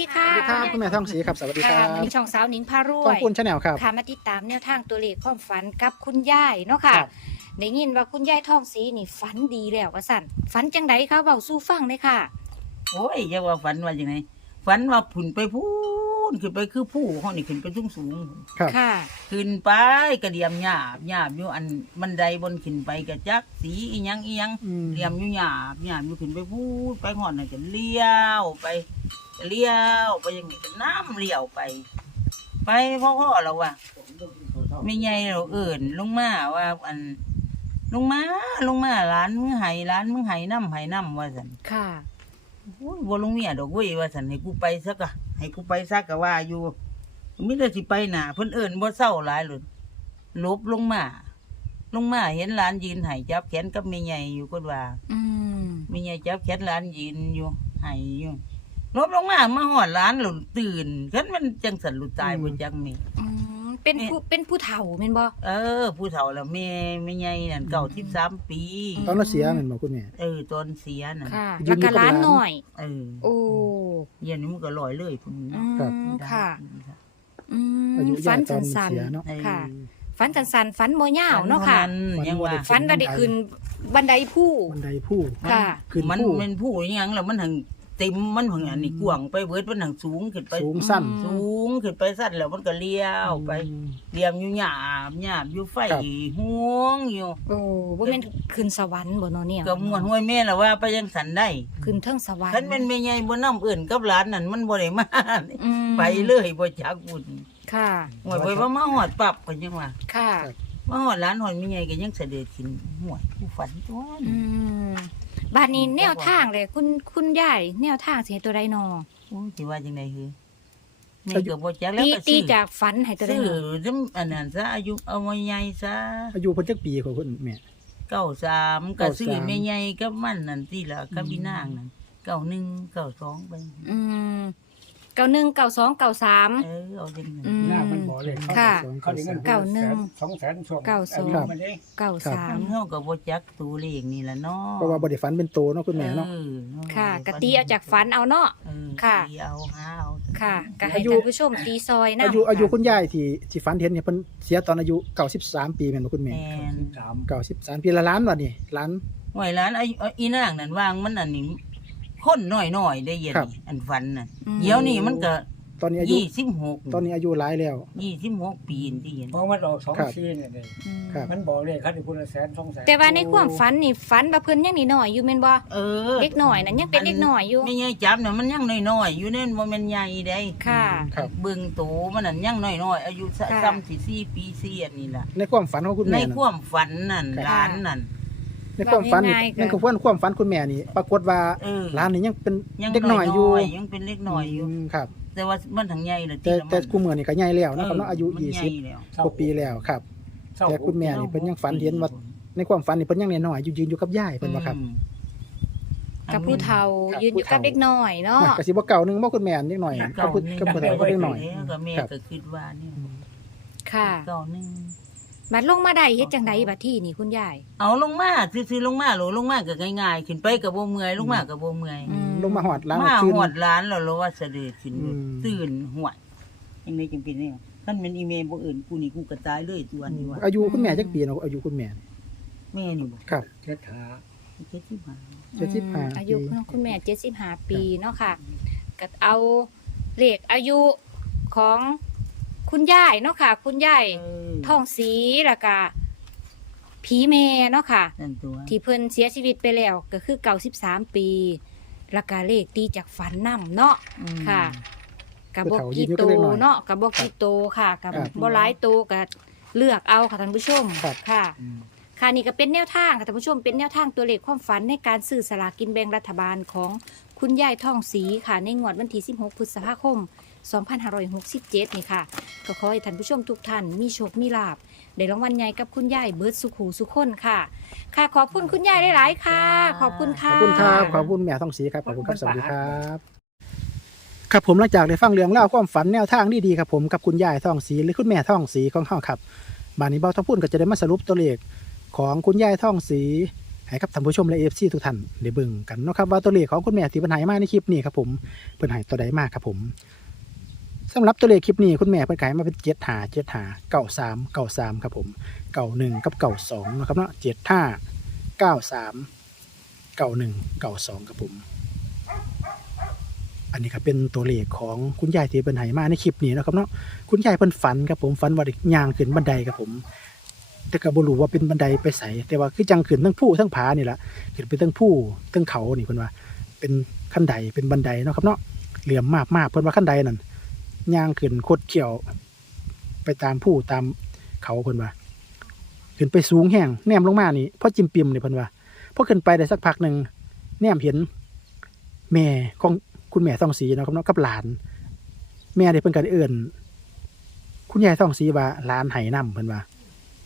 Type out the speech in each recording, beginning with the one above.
ดีค่ะสวัสดีครับคุณแม่ท่องศรีครับสวัสดีคค่ะรับวันนี้ช่องสาวหนิงพารวต้องยพูนชาแนลครับค่ะมาติดตามแนวทางตัวเลขความฝันกับคุณยายเนาะค่ะครับได้ยินว่าคุณยายทองศรีนี่ฝันดีแล้วว่าสั่นฝันจังไดคะเบาสู้ฟังเลยค่ะ โอ้ยอย่าว่าฝันว่าอย่างไงฝันว่าผุนไปพูนขึ้นไปคือผู้ห้องนี่ขึ้นไปสูงสูงครับค่ะๆขึ้นไปกระเดียมหยาบหยาบอยู่อันบันไดบนขึ้นไปกระจักสีอีหยังอีหยังอืมเรียมอยู่หยาบหยาบอยู่ขึ้นไปพูดไปหอดน่ะจะเลี้ยวไป จะเลี้ยวไปอยังนี้จะน้ำเลี้ยวไป ไปพ่อพ่อเราว่าไม่ไงเราเอิ่นลงมาว่า อันลงมาลงมาร้านมึงไห้ร้านมึงไห้น้ำไห้น้ำว่าสันค่ะโอ้ยบ่ลงเมียดอกเว้ยว่าสันให้กูไปสักอะให้กูไปสักกะว่าอยู่มิได้สิไปหนาเพิ่นเอิ้นบ่เศร้าหลายเลยลบลงมาลงมาเห็นหลานยืนให้จับแขนกับแม่ใหญ่อยู่ก็ว่า อืมแม่ใหญ่จับแขนหลานยืนอยู่ให้อยู่ ลบลงมามาหอดหลานหลุนตื่นคันมันจังสันหลุดตายบ่จังแม่อืมเป็นผู้เป็นผู้เฒ่าแม่นบ่ เออ ผู้เฒ่าแล้วแม่แม่ใหญ่นั่นเก่า13ปี ตอนเราเสียเหมือนบอกคุณแม่ เออตอนเสียนั่นค่ะยืแล้วนอยู่ก็กับร้านหลานหน่อย เออโอ้เย็นนี้มันก็ลอยเลยพุ่นอืเนาะครับมค่ะอืมอายุฝัยายนตอนสันเสียเนาะๆค่ะฝันสันๆฝันบ่ยาวเนาะค่ะฝัยังว่า ฝันว่าได้ขึ้นบันไดผู้ บันไดผู้ ค่ะ ขึ้นมันผู้มันผู้อิหยังแล้วมันหัง เต็มมันหังอันนี้กว้างไปเบิดมันหังสูงขึ้นไป สูงสั้นอืมสูงขึ้นไปสั้นแล้วมันก็เลี้ยวไปอืมเลี้ยมอยู่หยาบหยาบอยู่ไฟครับ ห่วงอยู่ โอ้บ่แม่นขึ้นสวรรค์บ่เนาะเนี่ยก็ม่วนห้วยแม่ละว่าไปยังสันได้ขึ้นเทิงสวรรค์คันแม่นแม่ใหญ่บ่นำเอื่นกับหลานนั่นมันบ่ได้มาอืมไปเลยบ่จักบุญค่ะ ห่วยไปว่ามาฮอดปรับก็ยังว่าค่ะ มาฮอดหลานฮอดแม่ใหญ่ก็ยังเสด็จขึ้นห่วยผู้ฝันตัวอืม บาดนี้แนวทางเลยคุณคุณยายแนวทางสิให้ตัวใดนอโอ้ยสิว่าจังได๋คือแม่ก็บ่จักแล้วตีก็ตีซื้อจากฝันให้ตัวใดซื้อนอจำอันนั้นซะอายุเอามาใหญ่ซะอายุเพิ่นจักปีของคุณแม่ เก้าสามก็ซื้อ93 แม่ใหญ่กับมันนั่นที่ละกับพี่นางนั่นเก้าหนึ่งเก้าสองไป อืมเก้าหนึ่งเก้าสองเก้าสาม เออเอาจังนั้นอืม หน้ามันบอกเลยเขาค่ะเขาได้เงินเก้าหนึ่งสองแสนช่วงเก้าสองอายุมันเองเก้าสามมันเฮาก็บ่จักตัวเลขนี่ล่ะเนาะเพราะว่าบ่ได้ฝันเป็นโตเนาะคุณแม่เนาะ ออเนาะค่ะกะตีเอาจากฝันเอาเนาะ เออค่ะ ตีเอาหาเอาค่ะก็ให้อายุ ท่านผู้ชมตีซอยนะอายุอายุคุณยายที่ที่ฝันเห็นเนี่ยเพิ่นเสียตอนอายุ93ปีแม่นบ่คุณแม่แม่นสาม93ปีละล้านว่ะนี่ล้านหวยร้านอายุอีนางนั่นวางมันอันนี้ คนน้อยๆได้เย็นครับนี่อันฝันน่ะอืม เดี๋ยวนี้มันก็ตอนนี้อายุ26ตอนนี้อายุหลายแล้ว26ปีนี่ที่เห็นเพราะมันออกสองครับ ซีนเนี่ยเลยอืมครับ มันบอกเลยเขาได้คุณละแสนสองแสนแต่ว่าในความฝันนี่ฝันว่าเพิ่นยังนี่น้อยอยู่แม่นบ่เออเด็กน้อยนั่นยังเป็นเด็กน้อยอยู่ไม่ใหญ่จับเนี่ยมันยังน้อยๆอยู่เนี่ยบ่แม่นใหญ่ได้ค่ะ ครับ เบิ่งโตมันนั่นยังน้อยๆอายุสะค่ะ ซ้ำสิสี่ปีเสียนนี่ล่ะ ในความฝันของคุณในแม่น่ะความฝันนั่นครับ หลานนั่น ในความฝันนี่ว่าง่ายๆก็ในความฝันความฝันคุณแม่นี่ ปรากฏว่าเออ ร้านนี่ยังเป็นยังเด็กน้อยอยู่ยังเป็นเล็กน้อยอยู่ มครับ แต่ว่ามันทั้งใหญ่เลยแต่แต่กูเมื่อนี่ก็ใหญ่แล้วนะครับเนาะอายุมันใหญ่20แล้วกว่าปีแล้วครับเศร้าแต่คุณแม่นี่เพิ่นยังฝันเห็นว่าในความฝันนี่เพิ่นยังน้อยๆอยู่ยืนอยู่กับยายเพิ่นว่าครับอืมกับผู้เฒ่าครับ ยืนอยู่กับผู้เฒ่าเด็กน้อยเนาะมันก็สิบ่เก่าหนึงบ่คุณแม่นิดหน่อยเก่ากับผู้หนึ่งกับผู้เฒ่าก็เล็กหน่อยแล้วก็แม่ครับก็คิดว่านี่ค่ะ เก่าหนึง บัดลงมาได้เฮ็ดจังไดบัดที่นี่คุณยาย เอาลงมาซื้อๆลงมาโหลลงมาก็ง่ายๆขึ้นไปก็บ่เมื่อยลงมาก็บ่เมื่อยอืม ลงมาหอดร้านมาคืนหอดร้านแล้วเราว่าเสด็จขึ้นอืม ตื่นหวดยังไงจังเป็นเนี่ยท่านเป็นอีเมลบ่อื่นกูนี่กูก็ตายเลยตัวนี้ว่าอายุคุณแม่จักปีเนาะอายุคุณแม่แม่นี่บ่ครับ เจ็ดหาเจ็ดสิบห้าเจ็ดสิบห้าอืมอายุปี ของคุณแม่75ปีเนาะค่ะก็เอาเลขอายุของ คุณยายเนาะค่ะ คุณยายเออทองสีแล้วก็ผีแม่เนาะค่ะ นั่นตัวที่เพิ่นเสียชีวิตไปแล้วก็คือ93ปีแล้วก็เลขตีจากฝันนํเนาะ อืม ค่ะ กับผู้บเฒ่ากียืนอยู่กัโตบเด็กน้อยเนาะกับบอกกีโตค่ะ กับครับบ่หลายโตก็เลือกเอาค่ะท่านผู้ชมครับ ค่ะ อืม ค่ะนี่ก็เป็นแนวทางค่ะท่านผู้ชมเป็นแนวทางตัวเลขความฝันในการซื้อสลากกินแบ่งรัฐบาลของคุณยายทองศรีค่ะในงวดวันที่16 พฤษภาคม 2567 นี่ค่ะ ก็ขอให้ท่านผู้ชมทุกท่านมีโชค มีลาบได้รางวัลใหญ่กับคุณยายเบิร์ดสุขหูสุขคนค่ะ ค่ะขอบคุณคุณยายหลายๆค่ะ ขอบคุณขค่ะ อบคุณครับ ขอบคุณแม่ทองศรีครับ ขอบคุณครับ สวัสดีครับ ครับผมหลังจากได้ฟังเรื่องเล่าวความฝันแนวทางดีๆครับผมกับคุณยายทองศรีหรือคุณแม่ทองศรีของเฮาครับ บานนี้เบาท้องพูนก็จะได้มาสรุปตัวเลข ของคุณยายท่องศรีให้กับท่านผู้ชมและเอฟซีทุกท่านได้เบิ่งกันเนาะครับว่าตัวเลขของคุณแม่ที่เพิ่นให้มาในคลิปนี้ครับผมเพิ่นให้ตัวใดมากครับผมสำหรับตัวเลขคลิปนี้คุณแม่เพิ่นขายมาเป็นเจ็ดหาเจ็ดหาเก้าสามเก้าสามครับผมเก้าหนึ่งกับเก้าสองนะครับเนาะเจ็ดห้าเก้าสามเก้าหนึ่งเก้าสองครับผม อันนี้ครับเป็นตัวเลขของคุณยายที่เพิ่นให้มาในคลิปนี้นะครับเนาะคุณยายเพิ่นฝันครับผมฝันว่าได้ย่างขึ้นบันไดครับผม แต่ก็บ่รู้ว่าเป็นบันไดไปไสแต่ว่าคือจังขึ้นทั้งผู้ทั้งผานี่แหละขึ้นไปทั้งผู้ทั้งเขานี่เพิ่นว่า เป็นขั้นใดเป็นบันไดเนาะครับเนาะเหลี่ยมมากมากเพิ่นว่าขั้นใดนั่นย่างขึ้นโคดเขี่ยว ไปตามผู้ตามเขาเพิ่นว่าขึ้นไปสูงแห้งแนมลงมานี่พอจิ้มปิมนี่เพิ่นว่าพอขึ้นไปได้สักพักหนึ่งแนมเห็น แม่ของคุณแม่ทองศรีเนาะครับเนาะกับหลาน แม่ได้เพิ่นก็ได้เอิ้นคุณยายทองศรีว่าหลานไห้นํเพิ่นว่า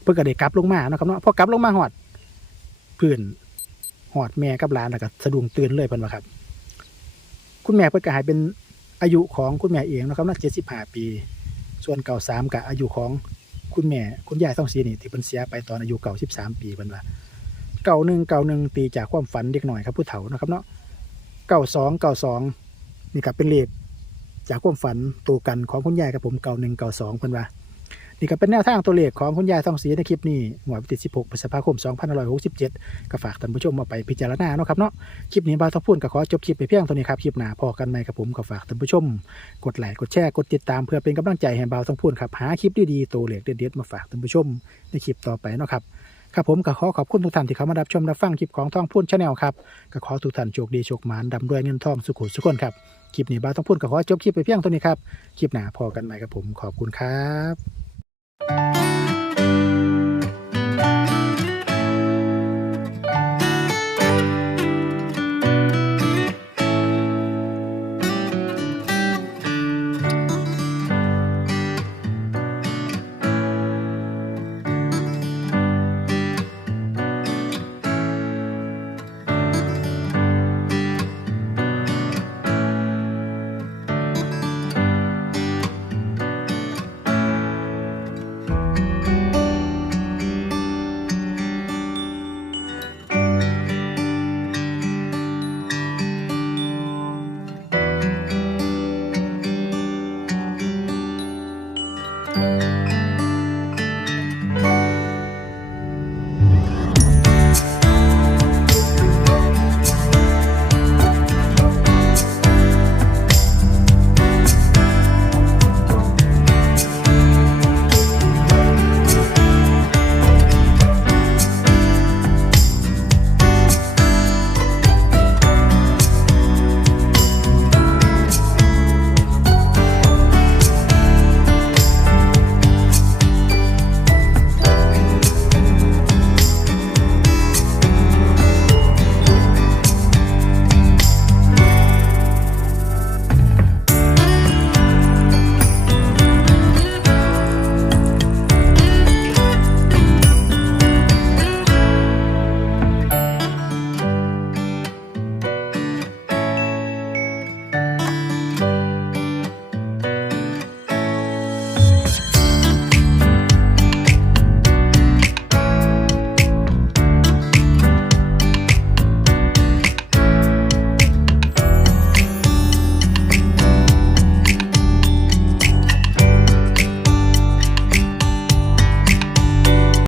เพิ่นก็ได้กลับลงมาเนาะครับเนาะพอกลับลงมาหอดพื้นหอดแม่กับหลานแล้วก็สะดุ้งตื่นเลยเพิ่นว่าครับ คุณแม่เพิ่นก็หายเป็นอายุของคุณแม่เองนะครับเนาะ75ปี ส่วนเก่าสามกับอายุของคุณแม่คุณยายต้องเสียนี่ที่เพิ่นเสียไปตอนอายุเก่า13ปีเพิ่นว่าเก่าหนึ่งเก่าหนึ่งตีจากความฝันเด็กหน่อยครับผู้เฒ่านะครับเนาะเก่าสองเก่าสองนี่ครับเป็นเลขจากความฝันตัวกันของคุณยายกับผมเก่าหนึ่งเก่าสองเพิ่นว่า นี่ก็เป็นแนวทางตัวเลขของคุณยายทองศรีในคลิปนี้หวยวันที่16พฤษภาคม 2567 ก็ฝากท่านผู้ชมมาไปพิจารณาเนาะครับเนาะคลิปนี้บ่าวต้องพูดก็ขอจบคลิปไปเพียงเท่านี้ครับคลิปหน้าพอกันใหม่ครับผมก็ฝากท่านผู้ชม กดไลค์กดแชร์กดติดตามเพื่อเป็นกำลังใจให้บ่าวต้องพูดครับหาคลิปดีๆตัวเลขเด็ดๆมาฝากท่านผู้ชมในคลิปต่อไปเนาะครับครับผมก็ขอขอบคุณทุกท่านที่เข้ามารับชมรับฟังคลิปของท่องพูนชาแนลครับก็ขอทุกท่านโชคดีโชคหมานดำด้วยเงินทองสุขุสุขคนครับคลิปนี้บ่าต้องพูดก็ขอจบคลิปไปเพียงเท่านี้ครับ คลิปหน้าพอกันใหม่ครับผมขอบคุณครับ Música